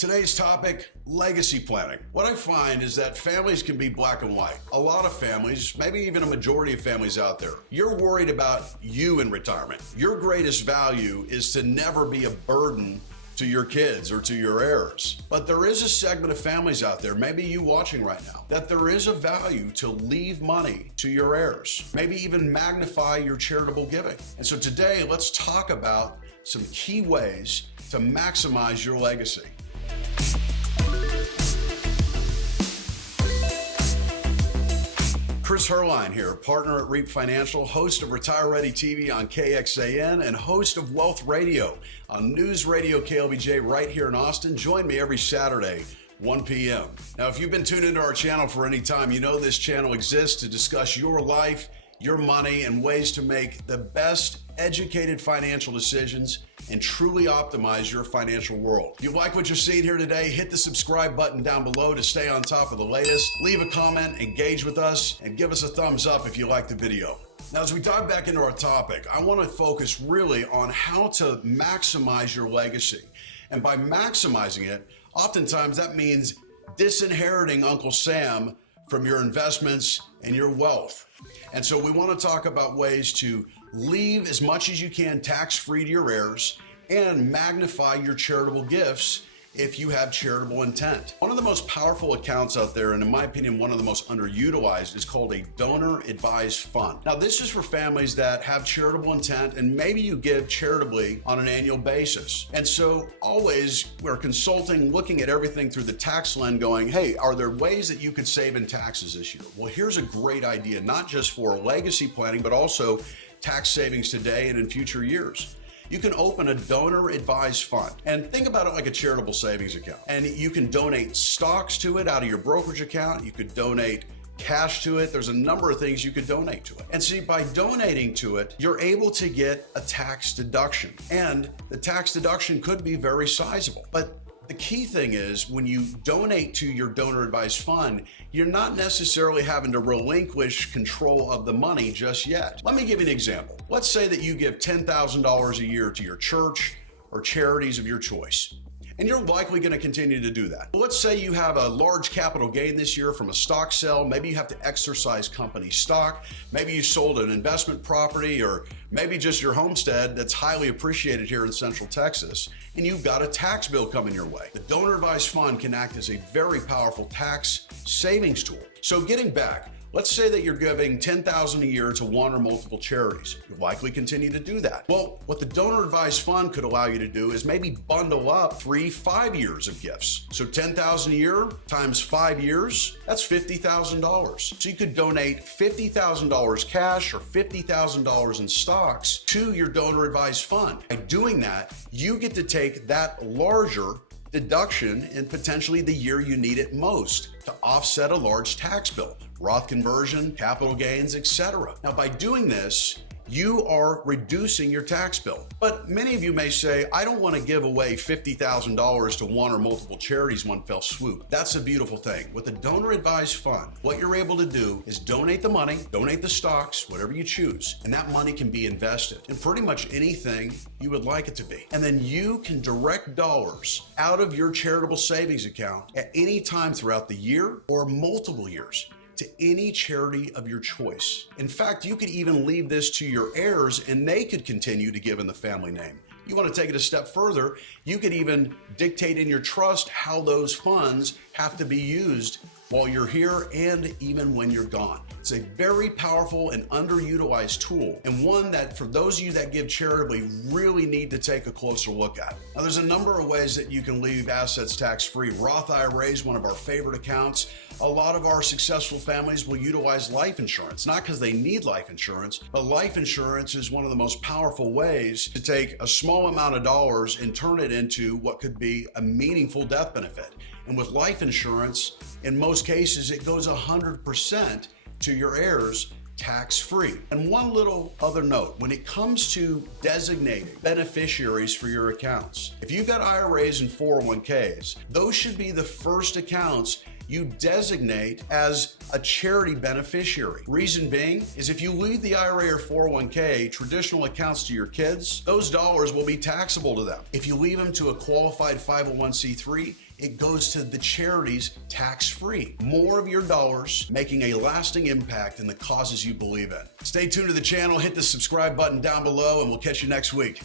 Today's topic, legacy planning. What I find is that families can be black and white. A lot of families, maybe even a majority of families out there, you're worried about you in retirement. Your greatest value is to never be a burden to your kids or to your heirs. But there is a segment of families out there, maybe you watching right now, that there is a value to leave money to your heirs, maybe even magnify your charitable giving. And so today, let's talk about some key ways to maximize your legacy. Chris Heerlein here, partner at REAP Financial, host of Retire Ready TV on KXAN, and host of Wealth Radio on News Radio KLBJ right here in Austin. Join me every Saturday, 1 p.m. Now, if you've been tuned into our channel for any time, you know this channel exists to discuss your life, your money, and ways to make the best educated financial decisions and truly optimize your financial world. If you like what you're seeing here today, hit the subscribe button down below to stay on top of the latest. Leave a comment, engage with us, and give us a thumbs up if you like the video. Now, as we dive back into our topic, I want to focus really on how to maximize your legacy. And by maximizing it, oftentimes that means disinheriting Uncle Sam from your investments and your wealth. And so we want to talk about ways to leave as much as you can tax-free to your heirs and magnify your charitable gifts if you have charitable intent. One of the most powerful accounts out there, and in my opinion, one of the most underutilized, is called a donor advised fund. Now, this is for families that have charitable intent and maybe you give charitably on an annual basis. And so always we're consulting, looking at everything through the tax lens going, hey, are there ways that you could save in taxes this year? Well, here's a great idea, not just for legacy planning, but also tax savings today and in future years. You can open a donor advised fund and think about it like a charitable savings account. And you can donate stocks to it out of your brokerage account. You could donate cash to it. There's a number of things you could donate to it. And see, by donating to it, you're able to get a tax deduction. And the tax deduction could be very sizable. But the key thing is when you donate to your donor advised fund, you're not necessarily having to relinquish control of the money just yet. Let me give you an example. Let's say that you give $10,000 a year to your church or charities of your choice. And you're likely going to continue to do that. Let's say you have a large capital gain this year from a stock sale. Maybe you have to exercise company stock. Maybe you sold an investment property, or maybe just your homestead that's highly appreciated here in Central Texas, and you've got a tax bill coming your way. The donor advised fund can act as a very powerful tax savings tool. So getting back, let's say that you're giving $10,000 a year to one or multiple charities. You'll likely continue to do that. Well, what the donor advised fund could allow you to do is maybe bundle up 3-5 years of gifts. So $10,000 a year times 5 years, that's $50,000. So you could donate $50,000 cash or $50,000 in stocks to your donor advised fund. By doing that, you get to take that larger deduction in potentially the year you need it most to offset a large tax bill, Roth conversion, capital gains, etc. Now, by doing this, you are reducing your tax bill. But many of you may say, I don't want to give away $50,000 to one or multiple charities one fell swoop. That's a beautiful thing. With the donor advised fund, what you're able to do is donate the money, donate the stocks, whatever you choose, and that money can be invested in pretty much anything you would like it to be. And then you can direct dollars out of your charitable savings account at any time throughout the year or multiple years to any charity of your choice. In fact, you could even leave this to your heirs and they could continue to give in the family name. You want to take it a step further, you could even dictate in your trust how those funds have to be used while you're here and even when you're gone. It's a very powerful and underutilized tool, and one that for those of you that give charitably really need to take a closer look at. Now, there's a number of ways that you can leave assets tax-free. Roth IRA is one of our favorite accounts. A lot of our successful families will utilize life insurance, not because they need life insurance, but life insurance is one of the most powerful ways to take a small amount of dollars and turn it into what could be a meaningful death benefit. And with life insurance, in most cases, it goes 100% to your heirs tax-free. And one little other note, when it comes to designating beneficiaries for your accounts, if you've got IRAs and 401ks, those should be the first accounts you designate as a charity beneficiary. Reason being is if you leave the IRA or 401k traditional accounts to your kids, those dollars will be taxable to them. If you leave them to a qualified 501c3, it goes to the charities tax-free. More of your dollars making a lasting impact in the causes you believe in. Stay tuned to the channel, hit the subscribe button down below, and we'll catch you next week.